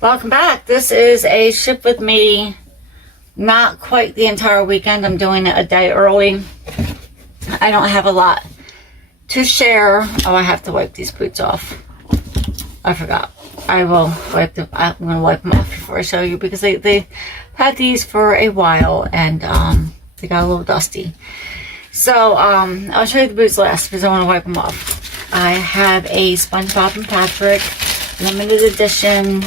Welcome back. This is a ship with me, not quite the entire weekend. I'm doing it a day early. I don't have a lot to share. Oh, I have to wipe these boots off. I forgot. I will wipe them. I'm going to wipe them off before I show you because they had these for a while and they got a little dusty. So I'll show you the boots last because I want to wipe them off. I have a SpongeBob and Patrick limited edition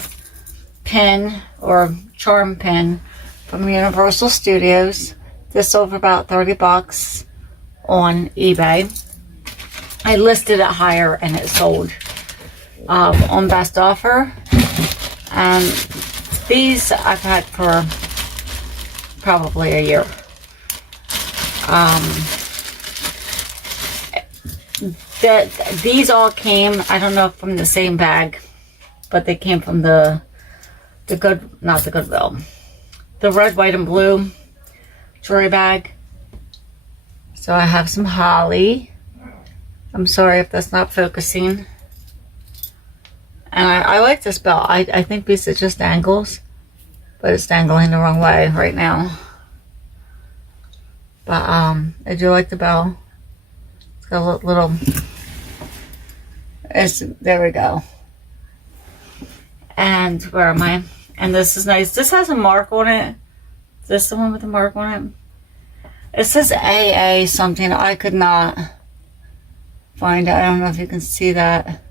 pin or charm pin from Universal Studios. This sold for about 30 bucks on eBay. I listed it higher and it sold on best offer. And these I've had for probably a year. These all came, I don't know if from the same bag, but they came from the Goodwill, the red, white, and blue jewelry bag. So I have some holly. I'm sorry if that's not focusing. And I like this belt. I think because it just dangles, but it's dangling the wrong way right now. But I do like the bell. It's got a little. There we go. And where am I? And this is nice. This has a mark on it. Is this the one with the mark on it? It says AA something. I could not find it. I don't know if you can see that.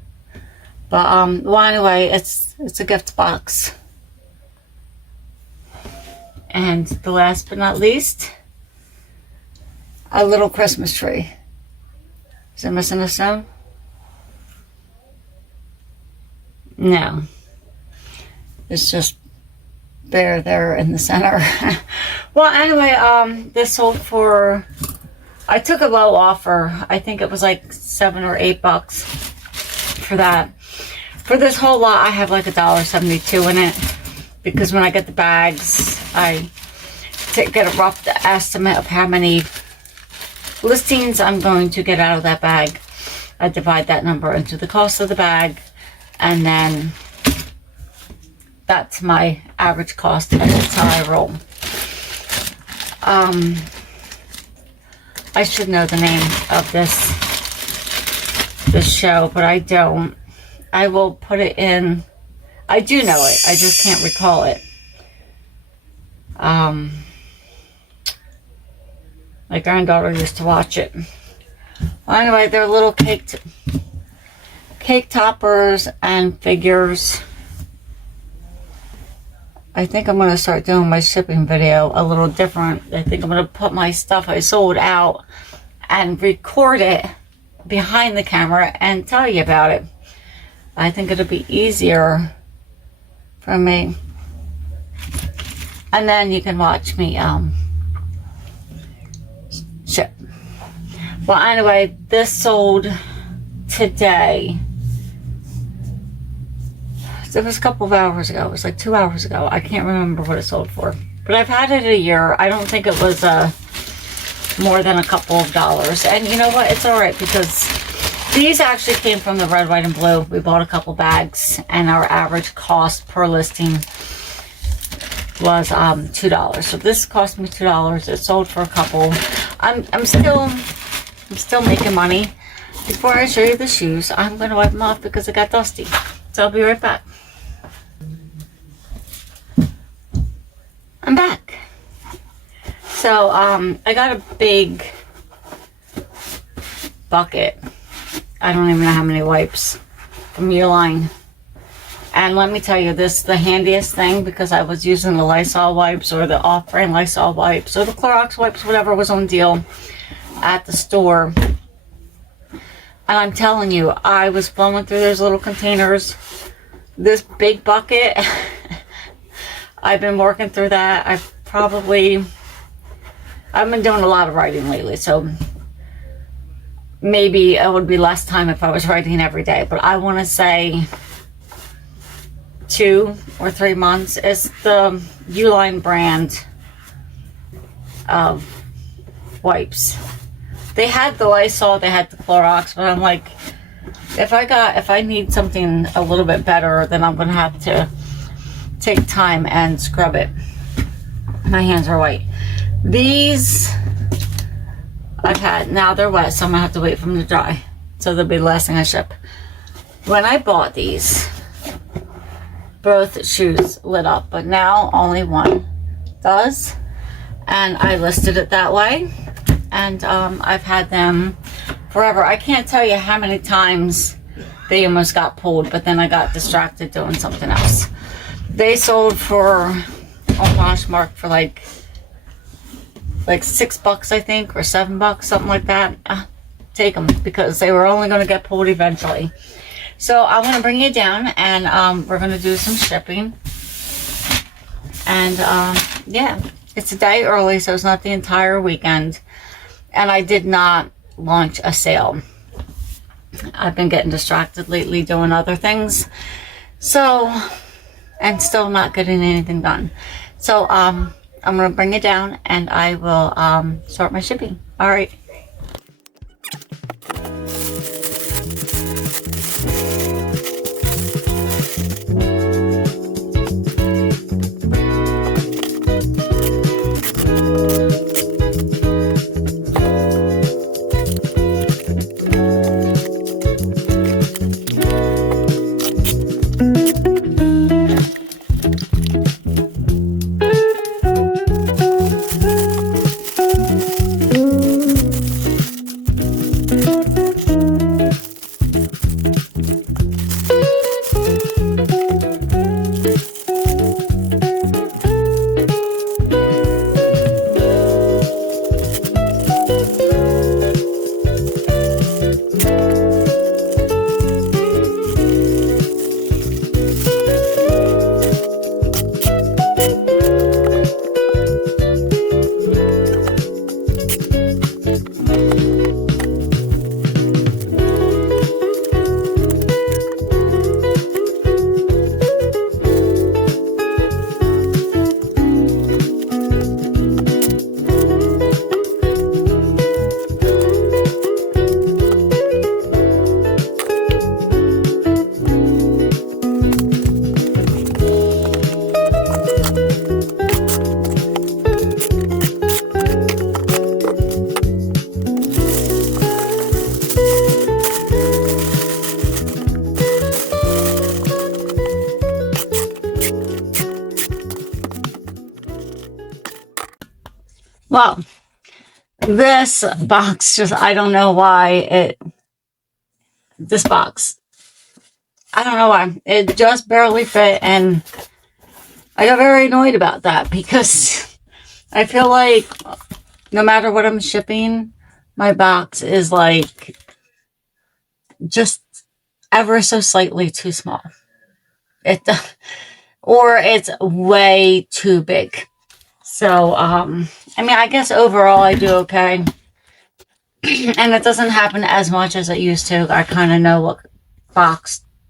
But well, anyway, it's a gift box. And the last but not least, a little Christmas tree. Is it missing a stone? No. It's just there in the center. Well, anyway, this sold for, I took a low offer. I think it was like $7 or $8 for that. For this whole lot, I have like $1.72 in it because when I get the bags, I get a rough estimate of how many listings I'm going to get out of that bag. I divide that number into the cost of the bag, and then that's my average cost, and that's how I roll. I should know the name of this show, but I don't. I will put it in. I do know it. I just can't recall it. My granddaughter used to watch it. Well, anyway, they're little cake toppers and figures. I think I'm going to start doing my shipping video a little different. I think I'm going to put my stuff I sold out and record it behind the camera and tell you about it. I think it'll be easier for me. And then you can watch me ship. Well, anyway, this sold today. It was a couple of hours ago. It was like 2 hours ago. I can't remember what it sold for. But I've had it a year. I don't think it was more than a couple of dollars. And you know what? It's alright because these actually came from the red, white, and blue. We bought a couple bags and our average cost per listing was $2. So this cost me $2. It sold for a couple. I'm still making money. Before I show you the shoes, I'm going to wipe them off because it got dusty. So I'll be right back. I'm back. So I got a big bucket. I don't even know how many wipes from Uline. And let me tell you, this is the handiest thing because I was using the Lysol wipes or the off-brand Lysol wipes or the Clorox wipes, whatever was on deal at the store. And I'm telling you, I was flowing through those little containers. This big bucket, I've been working through that. I've been doing a lot of writing lately, so maybe it would be less time if I was writing every day. But I want to say 2 or 3 months. It's the Uline brand of wipes. They had the Lysol, they had the Clorox, but I'm like, if I need something a little bit better, then I'm gonna have to take time and scrub it. My hands are white. These I've had, now they're wet, so I'm gonna have to wait for them to dry. So they'll be the last thing I ship. When I bought these, both shoes lit up, but now only one does. And I listed it that way. And I've had them forever. I can't tell you how many times they almost got pulled, but then I got distracted doing something else. They sold for, on Poshmark, for like $6, I think, or $7, something like that. Take them, because they were only going to get pulled eventually. So I want to bring you down, and we're going to do some shipping. And yeah, it's a day early, so it's not the entire weekend. And I did not launch a sale. I've been getting distracted lately doing other things. So, and still not getting anything done. So, I'm going to bring it down, and I will start my shipping. All right. Well, this box just, I don't know why this box, I don't know why. It just barely fit, and I got very annoyed about that, because I feel like no matter what I'm shipping, my box is like just ever so slightly too small. Or it's way too big. So, I mean, I guess overall I do okay. And it doesn't happen as much as it used to. I kind of know what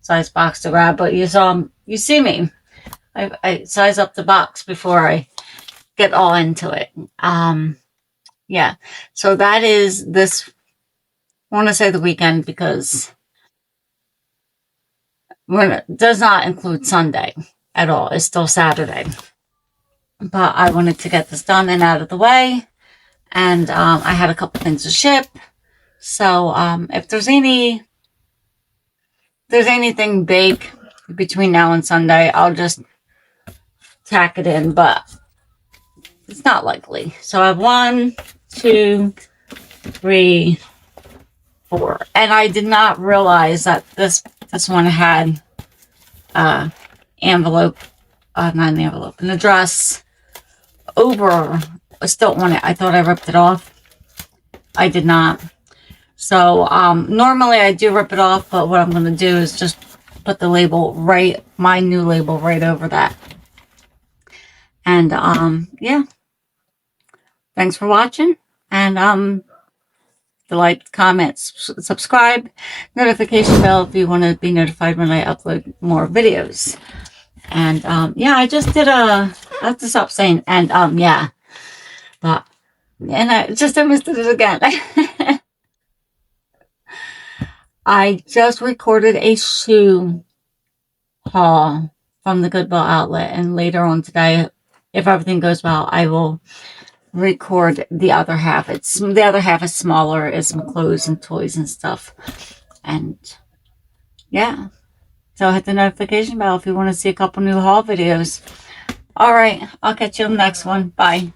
size box to grab, but you see me. I size up the box before I get all into it. Yeah. So that is this, I want to say the weekend, because it does not include Sunday at all. It's still Saturday. But I wanted to get this done and out of the way. And I had a couple things to ship. So if there's anything big between now and Sunday, I'll just tack it in. But it's not likely. So I have 1, 2, 3, 4. And I did not realize that this one had envelope, not an envelope, an address over. I still want it. I thought I ripped it off. I did not. So normally I do rip it off, but what I'm going to do is just put the label my new label right over that. And yeah. Thanks for watching. And like, comment, subscribe, notification bell if you want to be notified when I upload more videos. And yeah, I just did I have to stop saying and yeah. But and I almost did it again. I just recorded a shoe haul from the Goodwill outlet. And later on today, if everything goes well, I will record the other half. The other half is smaller. It's some clothes and toys and stuff. And yeah. So hit the notification bell if you want to see a couple new haul videos. All right. I'll catch you on the next one. Bye.